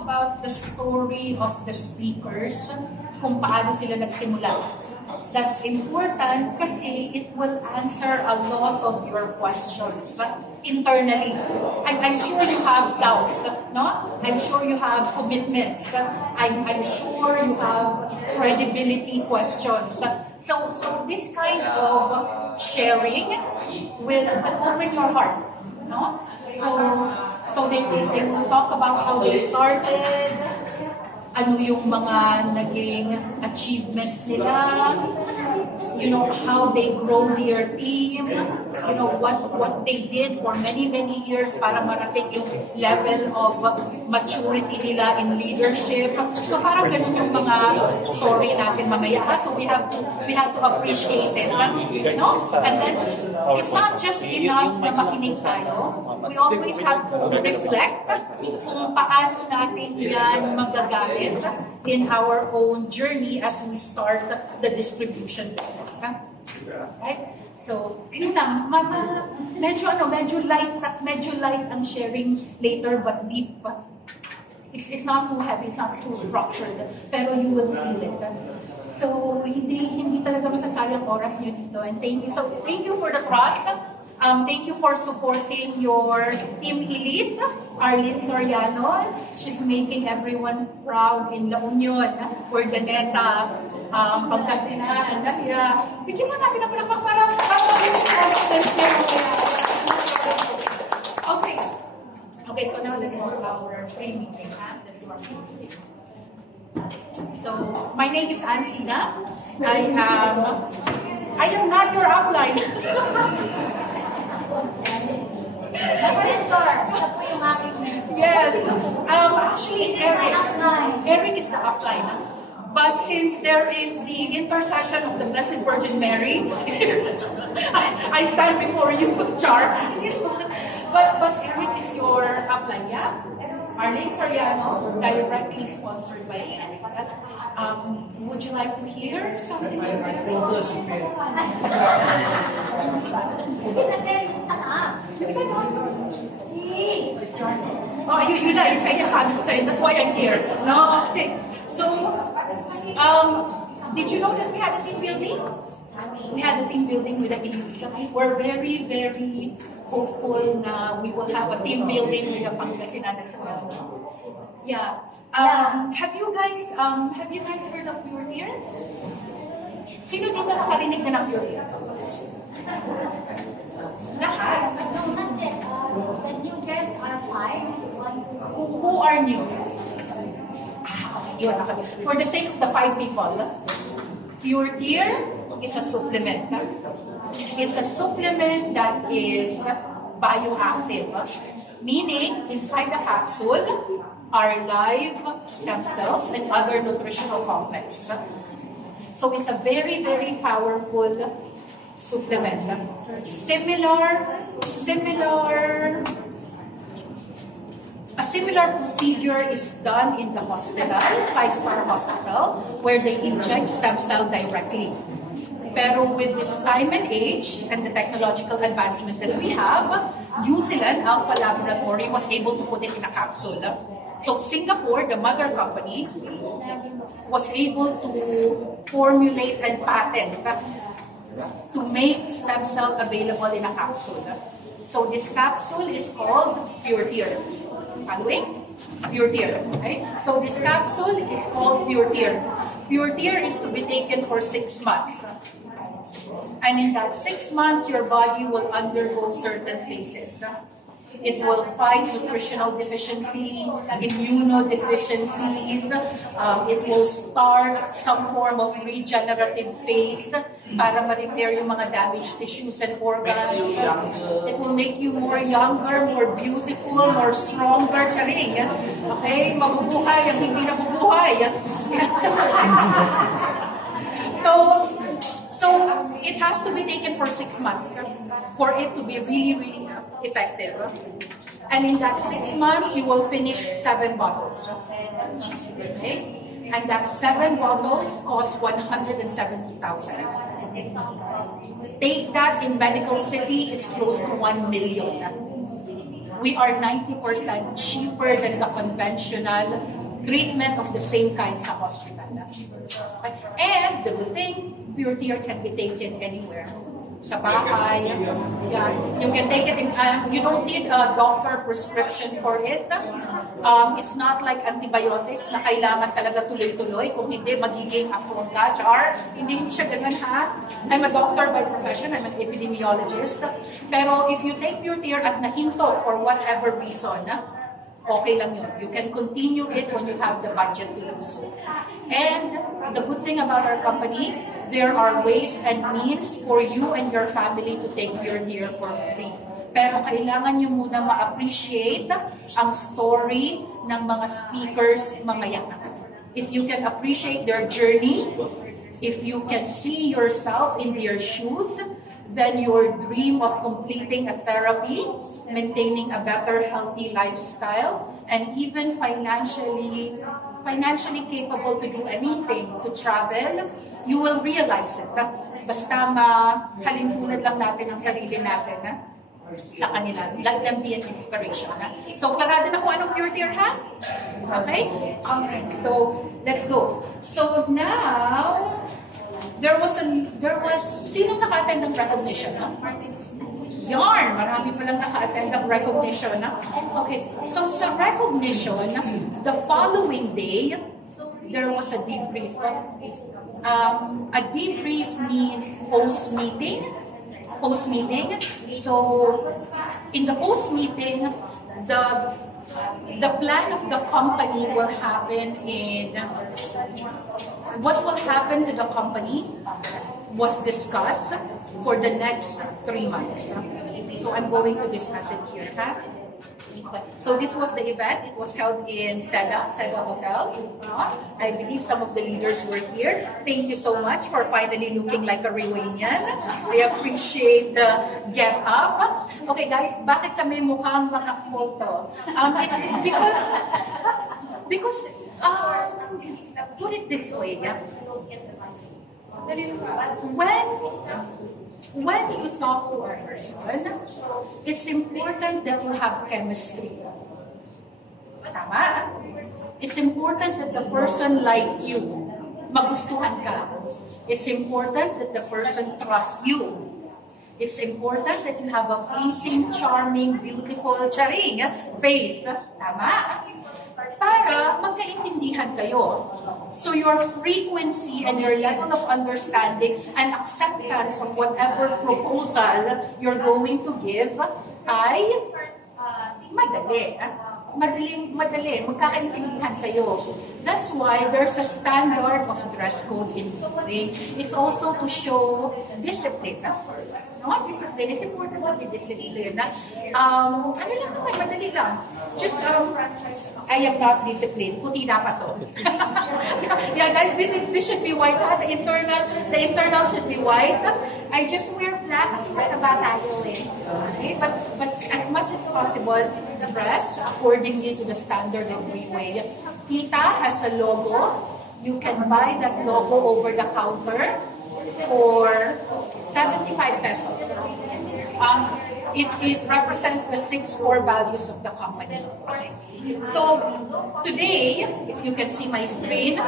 about the story of the speakers, kung paano sila nagsimula. That's important kasi it will answer a lot of your questions internally. I'm sure you have doubts, no? I'm sure you have commitments. I'm sure you have credibility questions. So this kind of sharing will open your heart, no? So they will talk about how they started, ano yung mga naging achievements nila, you know, how they grow their team, you know, what they did for many years para marating yung level of maturity nila in leadership. So parang ganun yung mga story natin mamaya. So we have to appreciate it, no? And then it's not just enough na makinig tayo. We always have to reflect kung paano natin yan magagamit in our own journey as we start the distribution business. Right? So, yun lang, medyo light ang sharing later but deep. It's not too heavy, it's not too structured, pero you will feel it. So, hindi talaga masasayang oras nyo dito. And thank you. So, thank you for the trust. Thank you for supporting your Team Elite, Arlene Soriano. She's making everyone proud in La Union, Urdaneta, Pangasinan. Bigyan mo natin ang palakpak para Okay, so now let's do our pre-meeting. So, my name is Ancina. I am not your upline. Yes. Actually, Eric is the upline. But since there is the intercession of the Blessed Virgin Mary, I stand before you, Char. But Eric is your upline, yeah? Arlene Soriano, directly sponsored by Eric. Would you like to hear something? Oh, you know, that's why I'm here. No, okay. So, did you know that we had a team building? We had a team building with the Elite. We're very hopeful na we will have a team building with the Pangasinan as well. Yeah. Have you guys heard of Pure Tear? Sino dito nakarinig na ng Pure Tear? Lahat? No, not yet. The new guests are 5. Who are new? Yun, for the sake of the 5 people, Pure Tear is a supplement. It's a supplement that is bioactive, meaning inside the capsule are live stem cells and other nutritional complex. So it's a very powerful supplement. A similar procedure is done in the hospital, 5-star hospital, where they inject stem cell directly. Pero with this time and age and the technological advancement that we have, New Zealand Alpha Laboratory was able to put it in a capsule. So Singapore, the mother company, was able to formulate and patent to make stem cell available in a capsule. So this capsule is called Pure Tear. Following? Pure Tear. Okay? So this capsule is called Pure Tear. Pure Tear is to be taken for 6 months. And in that 6 months, your body will undergo certain phases. It will fight nutritional deficiency, immunodeficiencies. It will start some form of regenerative phase para ma-repair yung mga damaged tissues and organs. It will make you more younger, more beautiful, more stronger. Charing. Okay? Mabubuhay ang hindi nabubuhay. So it has to be taken for 6 months for it to be really effective. And in that 6 months, you will finish 7 bottles. Okay? And that 7 bottles cost 170,000. Take that in Medical City, it's close to 1 million. we are 90% cheaper than the conventional treatment of the same kind sa hospital. Okay? And the good thing, Pure Tear can be taken anywhere. Sa bahay, yeah. You can take it in, you don't need a doctor prescription for it. It's not like antibiotics na kailangan talaga tuloy-tuloy. Kung hindi, magiging aswang ka, char. Hindi siya ganun, ha? I'm a doctor by profession. I'm an epidemiologist. Pero if you take Pure Tear at nahinto for whatever reason, okay lang yun. You can continue it when you have the budget to do so. And the good thing about our company, there are ways and means for you and your family to take Pure Tear for free. Pero kailangan nyo muna ma-appreciate ang story ng mga speakers, mga yan. If you can appreciate their journey, if you can see yourself in their shoes, then your dream of completing a therapy, maintaining a better, healthy lifestyle, and even financially capable to do anything, to travel, you will realize it. Basta mahalintulad lang natin ang sarili natin sa kanila. Let them be an inspiration. So, klarado na kung anong Pure Tear has? Okay? Alright, so let's go. So now, there was sino naka-attend ng recognition? Yarn! Marami palang naka-attend ng recognition. Okay, so sa recognition, the following day, there was a debrief. A debrief means post-meeting. So, in the post-meeting, the plan of the company will happen in... What will happen to the company was discussed for the next 3 months. So I'm going to discuss it here. Okay. So this was the event. It was held in Seda Hotel. I believe some of the leaders were here. Thank you so much for finally looking like a Rewanian. I appreciate the get up. Okay guys, bakit kami mukhang mga photo? It's because put it this way, when you talk to a person, it's important that you have chemistry. Tama? It's important that the person like you. Magustuhan ka. It's important that the person trusts you. It's important that you have a pleasing, charming, beautiful, charing face. Tama? Para magkaintindihan kayo. So your frequency and your level of understanding and acceptance of whatever proposal you're going to give ay madali. Madali. Magkakaintindihan kayo. That's why there's a standard of dress code in Philippines. It's also to show discipline. No, discipline. It's important to be disciplined. Ano lang naman, madali lang. Just, I am not disciplined. Puti dapat to. Yeah, guys, this should be white. The internal should be white. I just wear black kasi mataba tayo eh. Okay? But as much as possible, dress accordingly to the standard of Freeway. Kita has a logo. You can buy that logo over the counter for 75 pesos. It represents the 6 core values of the company. So today, if you can see my screen,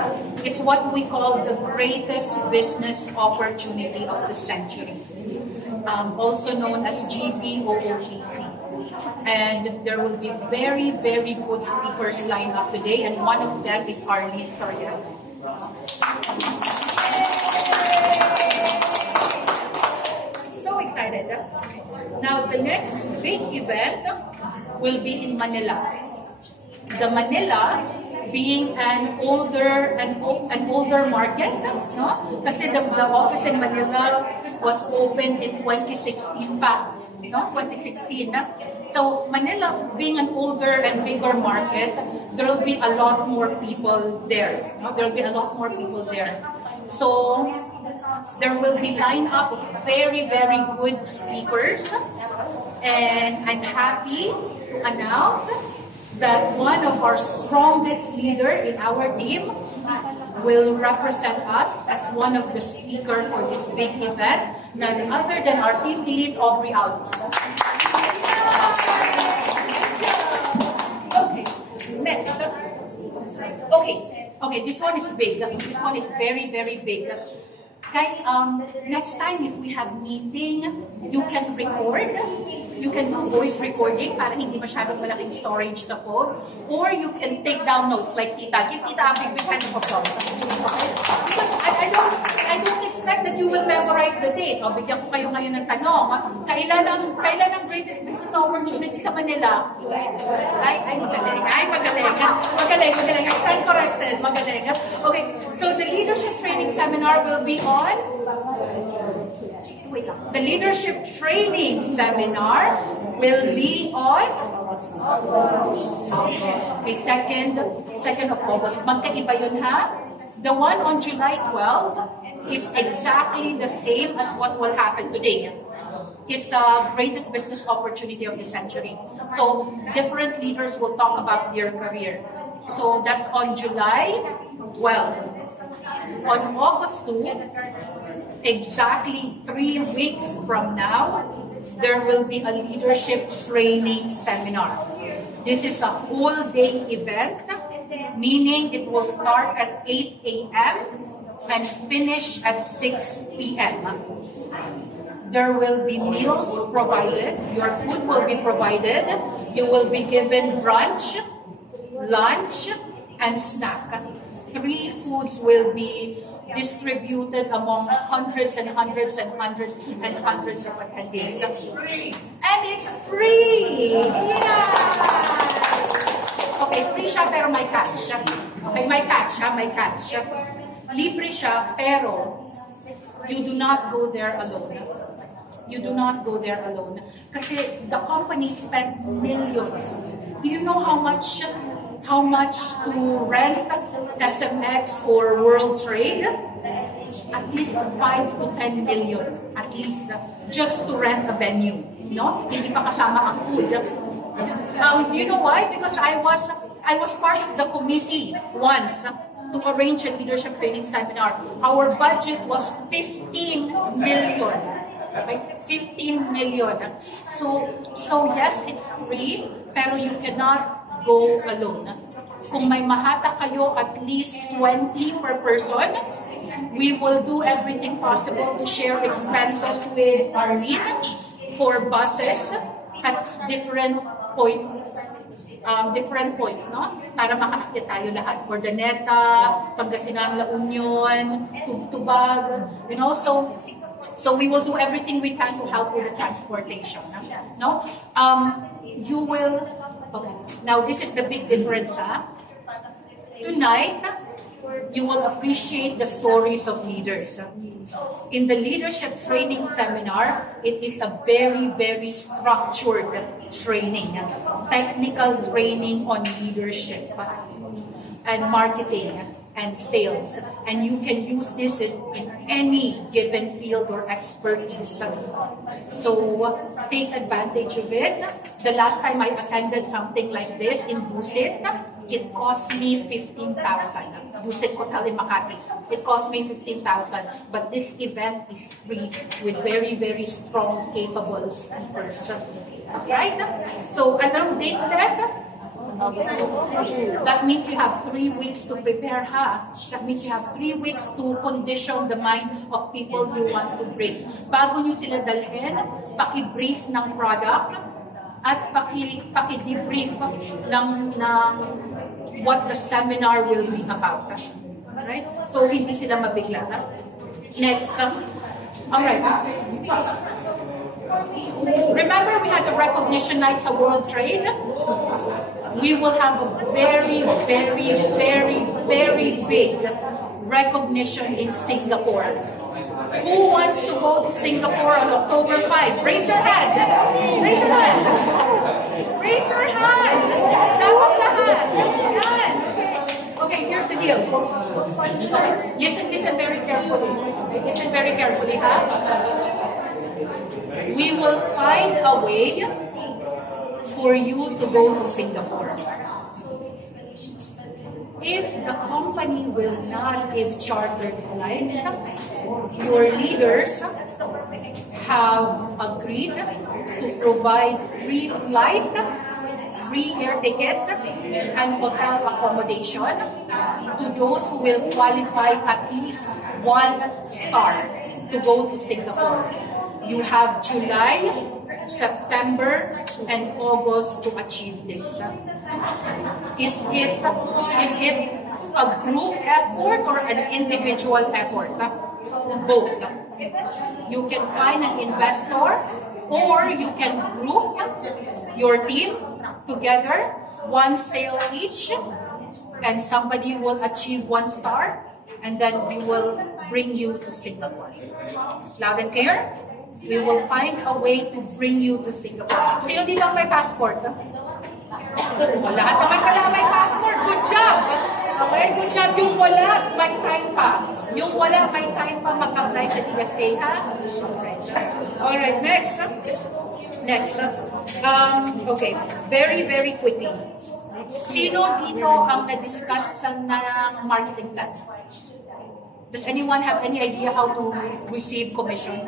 is what we call the greatest business opportunity of the century, also known as GBOOTC. And there will be very, very good speakers lined up today, and one of them is Arlene Soriano. So excited. Now, the next big event will be in Manila. The Manila being an older market, no? Kasi the office in Manila was opened in 2016 pa, no? 2016 na. So Manila being an older and bigger market, there will be a lot more people there. No? There will be a lot more people there. So there will be lineup of very, very good speakers, and I'm happy to announce that one of our strongest leader in our team will represent us as one of the speakers for this big event, none other than our team elite, Aubrey Alves. Next. Okay, this one is big. This one is very, very big. Guys, next time if we have meeting, you can record. You can do voice recording para hindi masyadong malaking storage sa phone. Or you can take down notes like Tita. Give Tita a big hand of applause. Okay? Because I don't expect that you will memorize the date. O, bigyan ko kayo ngayon ng tanong. Kailan ang greatest business opportunity sa Manila? Ay, magaling. Magaling. I stand corrected. Magaling. Okay, so the leadership training seminar will be on. The leadership training seminar will be on okay, 2nd of August. Magkaiba yun ha? The one on July 12 is exactly the same as what will happen today. It's the greatest business opportunity of the century. So different leaders will talk about their career. So that's on July 12. On August 2, exactly 3 weeks from now, there will be a leadership training seminar. This is a whole day event, meaning it will start at 8 a.m. and finish at 6 p.m. There will be meals provided. Your food will be provided. You will be given brunch, lunch, and snack. 3 foods will be distributed among hundreds and hundreds and hundreds and hundreds of attendees. And it's free! Yeah! Okay, free siya pero may catch. Okay, may catch. Libre siya pero you do not go there alone. You do not go there alone. Kasi the company spent millions. Do you know how much to rent SMX or World Trade? At least 5 to 10 million. At least. Just to rent a venue. No? Hindi pa kasama ang food. Do you know why? Because I was part of the committee once to arrange a leadership training seminar. Our budget was 15 million. Okay? 15 million. So yes, it's free, pero you cannot go alone. Kung may mahata kayo, at least 20 per person. We will do everything possible to share expenses with Arlene for buses at different point, no? Para makakakit tayo lahat. Ordaneta, Pangasinan, La Union, Tubag, you know, so we will do everything we can to help with the transportation. No? You will. Okay. Now, this is the big difference. Tonight, you will appreciate the stories of leaders. In the leadership training seminar, it is a very, very structured training. Technical training on leadership and marketing and sales. And you can use this in any given field or expertise. So take advantage of it. The last time I attended something like this in Busit, it cost me 15,000. Busit Hotel in Makati. It cost me 15,000. But this event is free with very, very strong, capable speakers. Right? So anong date that? That means you have 3 weeks to prepare, That means you have 3 weeks to condition the mind of people you want to bring. Bago nyo sila dalhin, paki-brief ng product at paki-debrief ng what the seminar will be about. Right? So, hindi sila mabigla. Next. Alright. Remember we had the recognition night sa World Trade? We will have a very, very, very, very big recognition in Singapore. Who wants to go to Singapore on October 5? Raise your hand. Raise your hand. Raise your hand. Dapat lahat. Yan. Okay, here's the deal. Listen very carefully. Listen very carefully, We will find a way for you to go to Singapore. If the company will not give chartered flights, your leaders have agreed to provide free flight, free air ticket and hotel accommodation to those who will qualify at least 1 star to go to Singapore. You have July, September, and August to achieve this. Is it a group effort or an individual effort? Both. You can find an investor, or you can group your team together, 1 sale each, and somebody will achieve 1 star, and then we will bring you to Singapore. Loud and clear? We will find a way to bring you to Singapore. Sino dito ang may passport? Lahat naman pala may passport. Good job! Okay, good job. Yung wala, may time pa. Yung wala, may time pa mag-apply sa DFA, ha? Alright, next. Next. Okay, very, very quickly. Sino dito ang na-discuss ng marketing plan? Does anyone have any idea how to receive commission?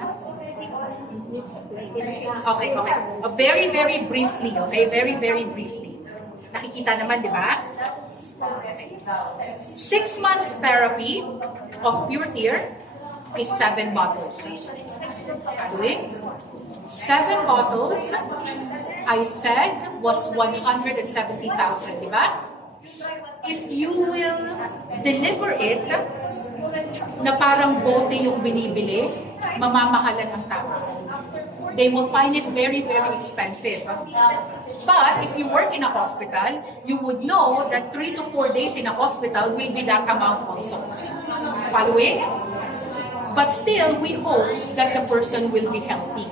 Okay, okay. Very, very briefly, okay? Very, very briefly. Nakikita naman, di ba? 6 months therapy of Pure Tear is 7 bottles. Okay? 7 bottles, I said, was 170,000, di ba? If you will deliver it, na parang bote yung binibili, mamamahalan ang tao. They will find it very, very expensive. But if you work in a hospital, you would know that 3 to 4 days in a hospital will be that amount also. Following? But still, we hope that the person will be healthy.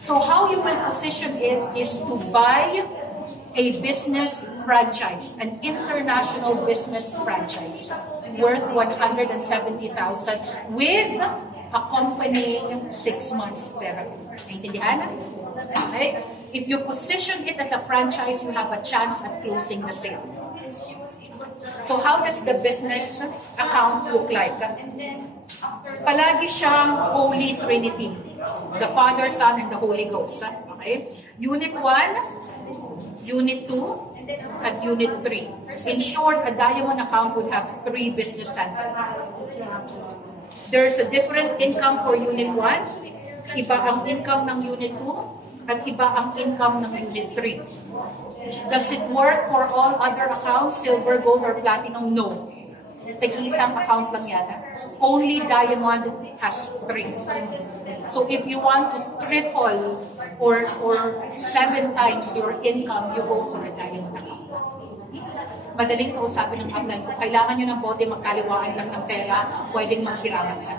So how you will position it is to buy a business franchise, an international business franchise worth 170,000 with accompanying 6 months therapy. Naintindihan? Okay? If you position it as a franchise, you have a chance at closing the sale. So how does the business account look like? Palagi siyang Holy Trinity. The Father, Son, and the Holy Ghost. Okay? Unit 1, Unit 2, at Unit 3. In short, a diamond account would have 3 business centers. There's a different income for Unit 1, iba ang income ng Unit 2, at iba ang income ng Unit 3. Does it work for all other accounts, silver, gold, or platinum? No. Tag-isang account lang yan. Only diamond has 3. So if you want to triple or 7 times your income, you go for a diamond account. Madaling kausapin ng upline. Kung kailangan nyo ng bote, magkaliwaan lang ng pera, pwedeng maghiraman ka.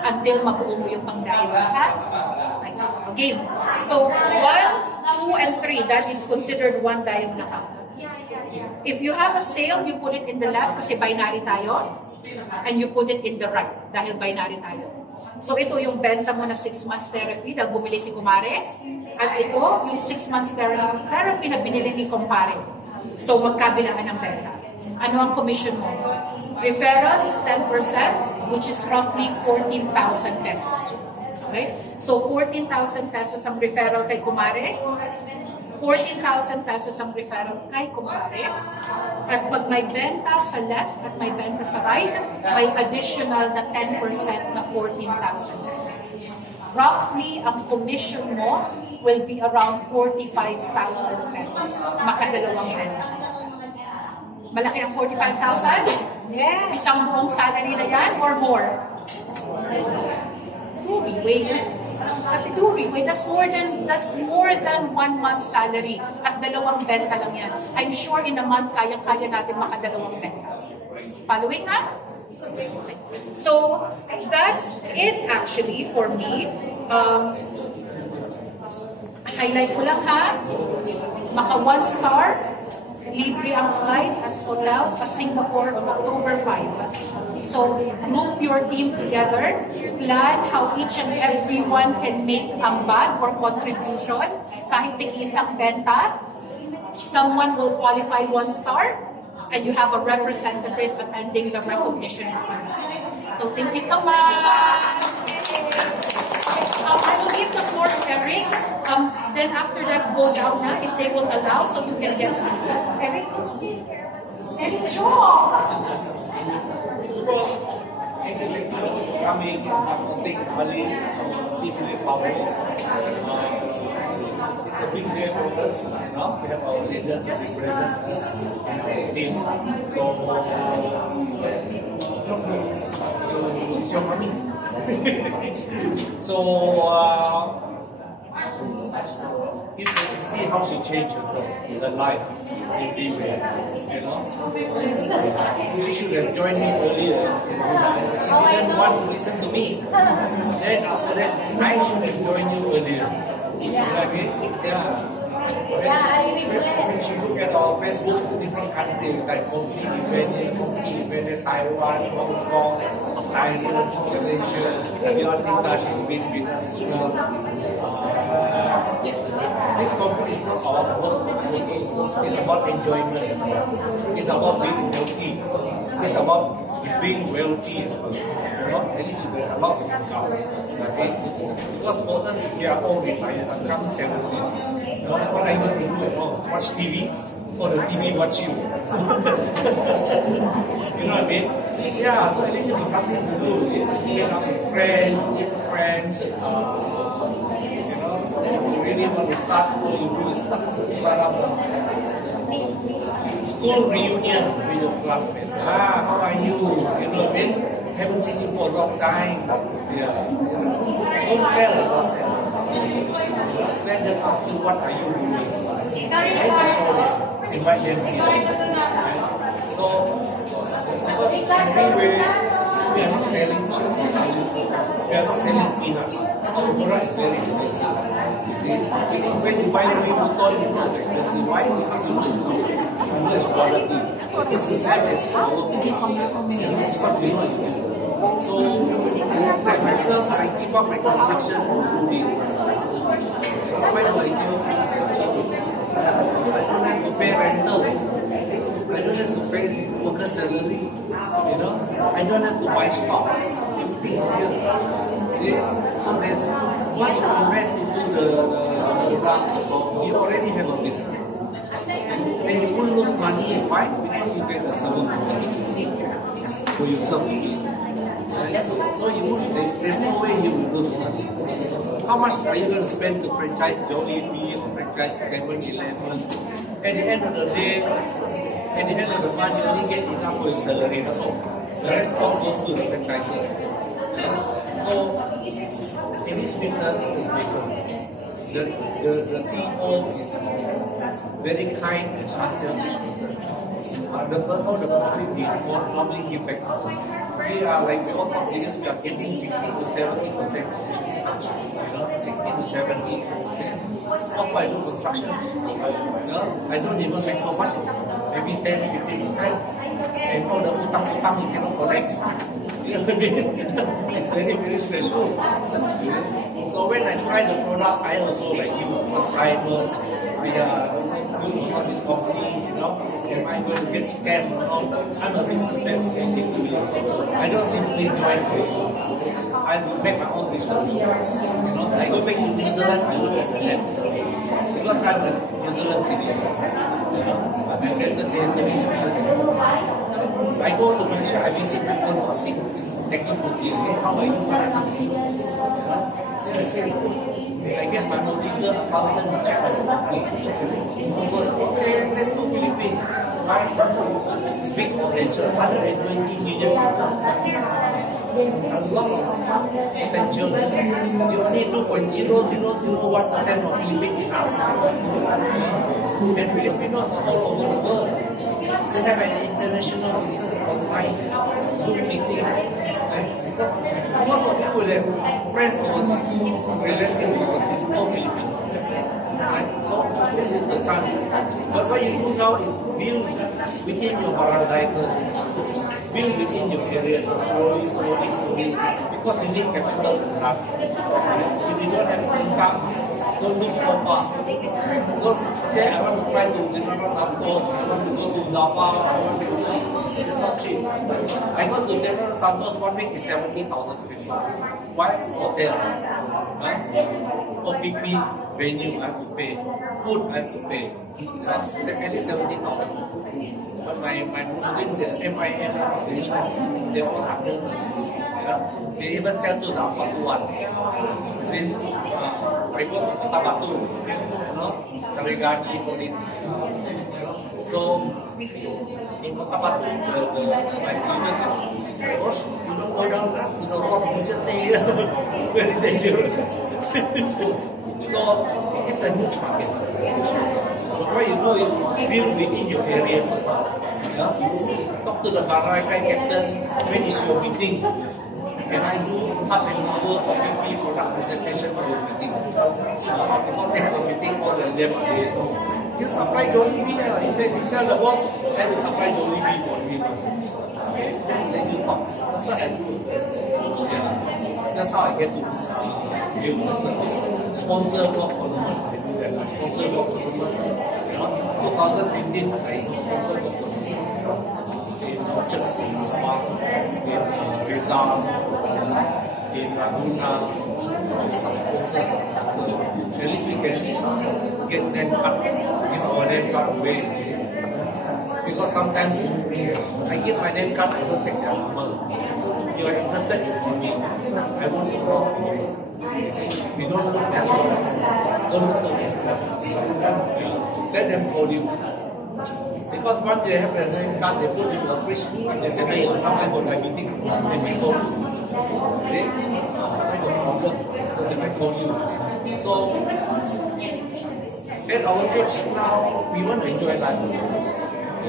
Until mabuo mo yung pang-diamond. Okay. So, 1, 2, and 3, that is considered 1 diamond account. If you have a sale, you put it in the left kasi binary tayo. And you put it in the right dahil binary tayo. So, ito yung benta mo na 6 months therapy dahil bumili si Kumare. At ito, yung 6 months therapy na binili ni Kumpare. So, magkabilaan ng benta. Ano ang commission mo? Referral is 10%, which is roughly 14,000 pesos. Okay? So, 14,000 pesos ang referral kay Kumare. 14,000 pesos ang referral kay Kumare. At pag may benta sa left at may benta sa right, may additional na 10% na 14,000 pesos. Roughly, ang commission mo will be around 45,000 pesos. Makadalawang benta. Malaki ang 45,000? Yes. Isang buong salary na yan or more? Two-way. Kasi two-way, that's more than 1 month's salary. At 2 benta lang yan. I'm sure in a month, kaya natin makadalawang benta. Following ha? So, that's it actually for me. Highlight ko lang ha. Maka 1 star. Libre ang flight at hotel sa Singapore on October 5. So, group your team together. Plan how each and everyone can make ambag or contribution. Kahit tig-isang benta, someone will qualify 1 star and you have a representative attending the recognition and service. So, thank you so much! I will give the floor to Eric. Then after that, go down na if they will allow, so you can get seated. Eric, Eric, sure. Coming and supporting Mali, especially Pablo. It's a big day for us. Now we have our legends represent us in our team. So, it's your money. So, you can see how she changed her life in this way. You know, she should have joined me earlier. She didn't want to listen to me. Then after that, I should have joined you earlier. When she look at our Facebook, different countries like Korea, Taiwan, Hong Kong, Thailand, Malaysia, Malaysia, she's been with us. This company is not about work. It's about enjoyment. It's about being healthy. It's about being wealthy as well. You know, at least you get a lot of income. Because for us, we are all retired, come 70. You know, what are you going to do at home? Watch TV? Or the TV watch you? You know what I mean? Yeah, so at least you have something to do. Get out with friends, you know, you really want to start, all you do is start up school reunion with your classmates. How are you? You know what I mean? Haven't seen you for a long time. Yeah. Don't sell. Then just ask you, what are you doing? Invite them. So, anyway, we are not selling chicken. We are not selling peanuts. For us, very expensive. Because when you buy the toy, you know it's expensive. Why? Because you know it's quality. It's that is that's what we know. So, like myself, I give up my construction for 2 days. Why do I give up my construction? I don't have to pay rental. I don't have to pay worker salary. You know, I don't have to buy stocks. It's easier. Okay? So there's once you invest into the product, you already have a business. And you won't lose money. Why? Because you get a certain money for yourself. So you won't, there's no way you will lose money. How much are you going to spend to franchise Jollibee or franchise 7-Eleven? At the end of the day, at the end of the month, you only get enough for your salary. That's all. The rest all goes to the franchisor. So, in this business, it's different. The CEO is very kind and unselfish person. All the company normally give back to us. We are like the all top leaders, we are getting 60 to 70% commission. You know, 60 to 70%. What I do construction? I don't even make so much. Maybe 10-15%. And all the utang you cannot collect. You know what I mean? It's very, very stressful. So when I try the product, I also like you, subscribers. We are good for this company, you know. Am I going to get scammed? No, I'm a businessman. I don't simply join Facebook. I make my own research. You know, I go back to New Zealand, I look at the net. Because I'm a New Zealand citizen. You know, I get the businesses. I go to Malaysia, I visit people who are sick, taking to this. How are you? I get my legal accountant to check on the okay, let's do Philippines. Right? Big potential, 120 million people. A lot of potential. You only 2.0001% of Philippines is out. And Filipinos are all over the world. They have an international business online, Zoom meeting. Most of you will have friends overseas, relatives overseas, all Philippines. So this is the chance. But what you do now is build within your paradigms, build within your area, slowly. Because you need capital to start. If you don't have income, don't look so far. Don't say, I want to try to general outdoors, I want to go to Napa, I want to do. It's not cheap. cheap. I go to General Santos 1 week is 70,000 people. Why? Hotel. OPP venue I have to pay. Food I have to pay. At least 70,000. But my Muslim, the MIM, they all under. They even sell to the Upper one. Then I go to Tabatu, Sarigani, Police. So in Tabatu, my previous course, you don't go down to the rock, you just stay here. Very dangerous. So it's a huge market. What you know is build within your area. Talk to the Barakai captain, when is your meeting? Can I do half an hour for PP product presentation for your meeting? Because they have a meeting for the lab. You supply Jollibee. He said, you tell the boss, I will supply Jollibee for you. Okay, then you talk. That's what I do. Yeah. That's how I get to build sponsor work for them. Sponsor work for them. 2015, I sponsored in Orchards, in Rizal, in Laguna, some sponsors. So at least we can get them cut, give our name card away. Because sometimes I give my name card, I don't take their number. You are interested in me, I won't talk to you. We don't look at them. Don't look at them. Let them call you. Because once they have their name card, they put in the fridge, they say, hey, now I got my meeting, and we go. They got problem, so they might call you. So, at our age now, we want to enjoy life. We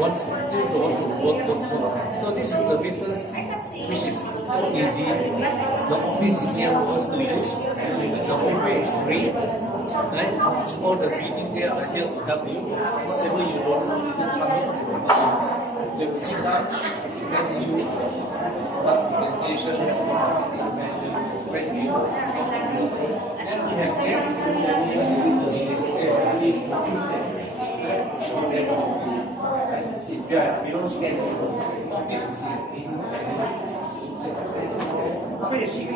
want to work. So this is the business which is so easy. The office is here for us to use. The buffet is free. Right? All the meetings here are here to help you. Whatever you don't know, you just come in. They will sit down, explain to you what presentation, when you have guests, yeah, we don't scan office is here. Where is she? You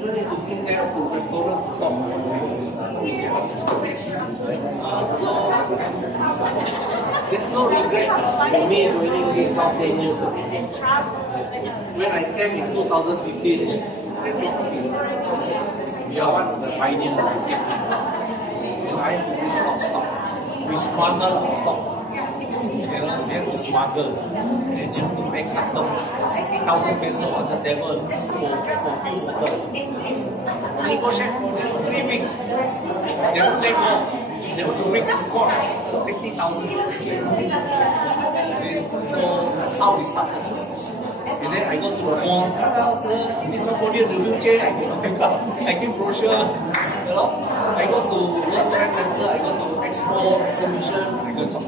don't need to bring them to restaurant to talk. So there's no regret in me joining this top 10 years ago. When I came in 2015, there's no office. We are one of the pioneers. And I have to do stock. We smuggle stock. They have to smuggle. And you have to make custom 60,000 pesos on the table for few hotels. Negotiate for them 3 weeks. They don't let go. They have to wait for 60,000. So that's how we started. And then I go to the mall. In Cambodia, the wheelchair, I give brochure. I go to World Trade Center, I go to Expo, exhibition, I go to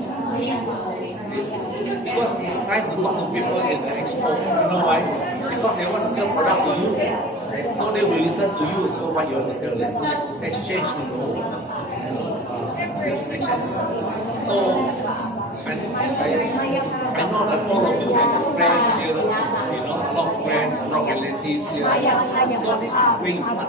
because it's nice to talk to people in the expo. You know why? Because they want to sell product to you. So they will listen to you, so what you want to tell them. Exchange, you know. So I know that all of you have friends here, some friends, rock relatives here. So this is where you start.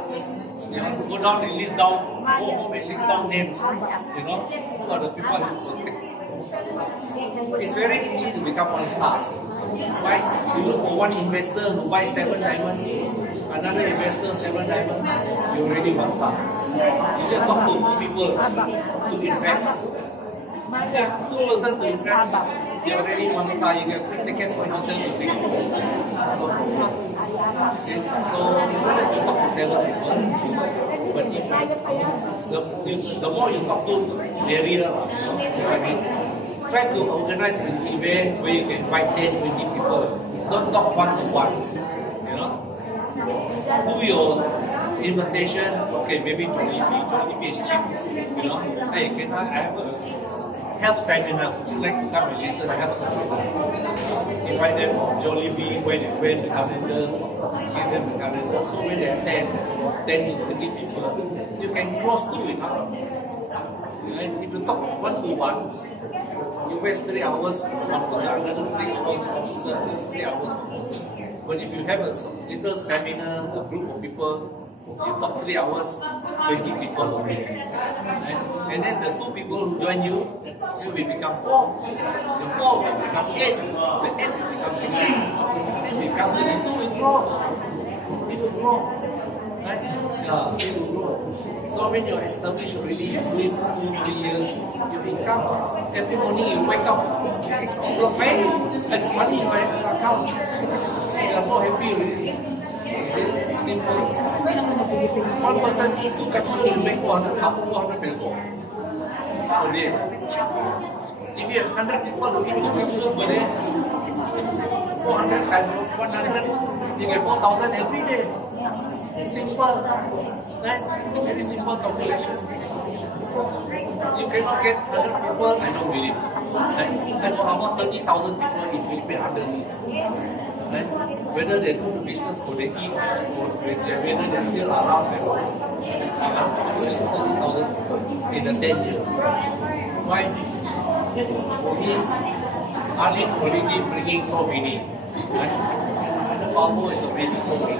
Go down and list down, go home and list down names. All the people you protect. It's very easy to become one star. Why? You look for one investor who buys 7 diamonds, another investor 7 diamonds, you're already one star. You just talk to people to invest. Yeah, 2 persons to invest, you're already one star. You get free ticket for yourself to fix. Yes, so you don't have to talk to 7 people. But if the more you talk to, the merrier. You know what I mean? Try to organize an event where you can invite 10, 20 people. Don't talk one-to-one. Do your invitation. Okay, maybe Jollibee is cheap. Hey, can I have a health seminar? Would you like some listen? I have some. Invite them to Jollibee when they went the calendar, give them the calendar. So when they attend, 10 to 20 people, you can close to it. If you talk one-to-one, You waste 3 hours for one person, another 3 hours for one person, 3 hours for one person. But if you have a little seminar, a group of people, you talk 3 hours, 20 people already. Right? And then the 2 people who join you, you will become 4. The 4 will become 8. The 8 will become 16. 16 will become 22 will grow. It will grow. Right? Yeah, it will grow. So when you're established already, doing 2-3 years, you become, every morning you wake up, you're paying and money in my account. You are so happy already. It's simple. One person eat 2 capsules will make 400 pesos per day. If you have 100 people who eat 2 capsules per day, 400 times 100, you get 4,000 every day. Simple. Nice. Very simple calculation. You cannot get 100 people, I don't believe. Like about 30,000 people in Philippines under me. Right? Whether they do business or they eat, or whether they're still around, 30,000 in the 10 years. Why? For me, Alin already bringing so many. Right? The Pablo is already so many.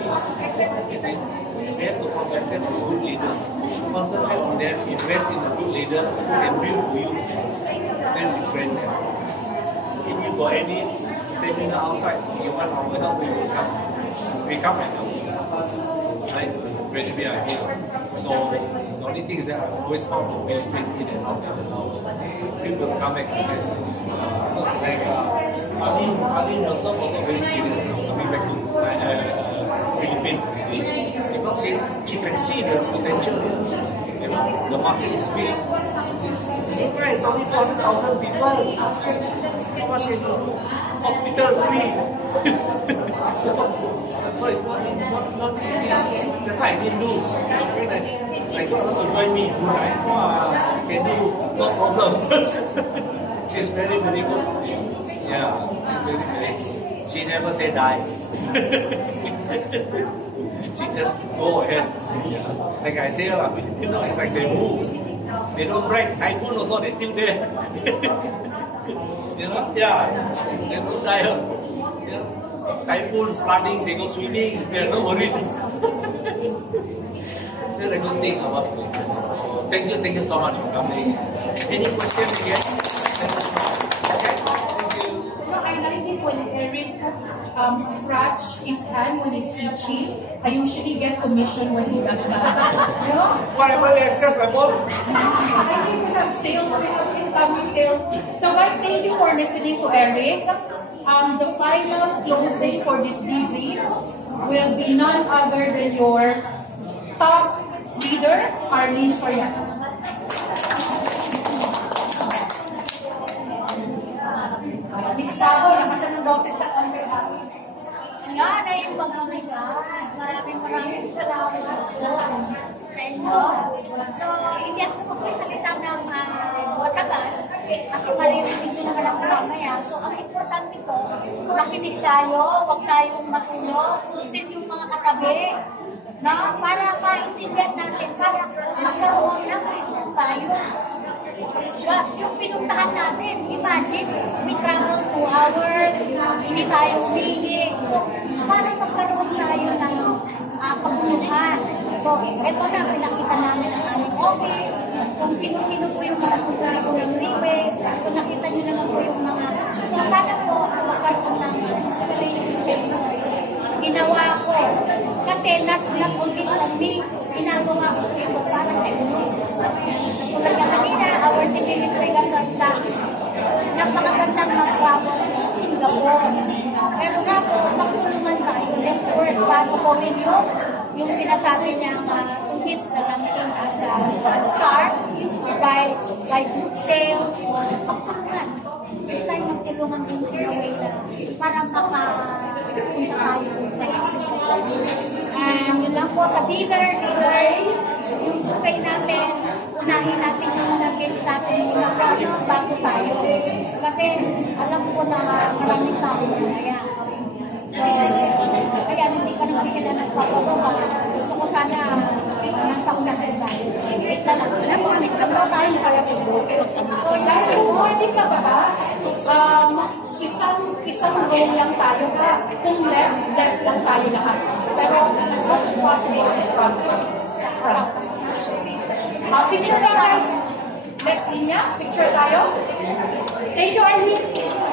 We have to concentrate on good leaders. Concentrate on them, invest in a good leader, and build to you. Then we train them. If you got any seminar outside, you want our help, we will come. We come and help. Right? When we are here. So the only thing is that I always found a way to bring in and out of the house. People come back again. Because like Alin herself also very serious coming back to Philippines. Because she can see the potential. You know, the market is big. It's only 400,000 people. How much can you do? Hospital free. So it's not easy. That's why I didn't do. I got her to join me. Can do, no problem. She's very, very good. Yeah, she's very, very good. She never say die. She just go ahead. Like I say, you know, it's like they move. They don't break. Typhoon also, they're still there. You know, yeah, they don't die. Yeah. Typhoons, flooding, they go swimming, they're not worried. That's a good thing about it. Thank you so much for coming. Any questions again? Okay, thank you. I like it when Eric scratch his hand when he's itchy. I usually get commission when he does that. You know? Whatever, I scratch my balls. I think we have sales, we have incoming sales. So guys, thank you for listening to Eric. The final closing for this debrief will be none other than your top leader, Arlene Soriano. Miss Pabo, nakasanong daw sa Yan ay yung pagmamigat. Maraming salamat po sa inyo. So, hindi ako magsasalita ng matagal kasi maririnig nyo naman ako mamaya. So, ang importante ko, makinig tayo, huwag tayong matulog, sundin yung mga katabi, na para maintindihan natin, para magkaroon ng result tayo. Yung pinuntahan natin, imagine, we travel 2 hours, hindi tayo humihi. Para magkaroon tayo ng pagmuluhan. So, ito na, pinakita namin ang aming office, kung sino-sino po yung mga kumpuli ko ng ribe, kung nakita nyo naman po yung mga, sana po, magkaroon ng inspiration. Ginawa ko. Kasi not only for me, ginagawa ko ito para sa inyo. Tulad na kanina, our Tipilit Regasasta, napakagandang magbago sa Singapore. Pero nga po, magtulungan tayo. Let's work bago gawin yung sinasabi niya to hit the ranking as a star by group sales o pagtulungan. Hindi tayo magtulungan din para makapunta tayo sa exercise. And yun lang po sa dinner, yung buffet natin, unahin natin yung mga guest natin bago tayo. Kasi alam ko na maraming tao mamaya. So, kaya hindi ka naman sila nagpapagawa. Gusto ko sana nasa unahin tayo. na lang. Picture daw tayo kaya po. So, guys, kung pwede sa baba, isang row lang tayo pa. Kung left lang tayo lahat. Pero as much as possible, front. Picture tayo. Left linya, picture tayo. Thank you, Arlene.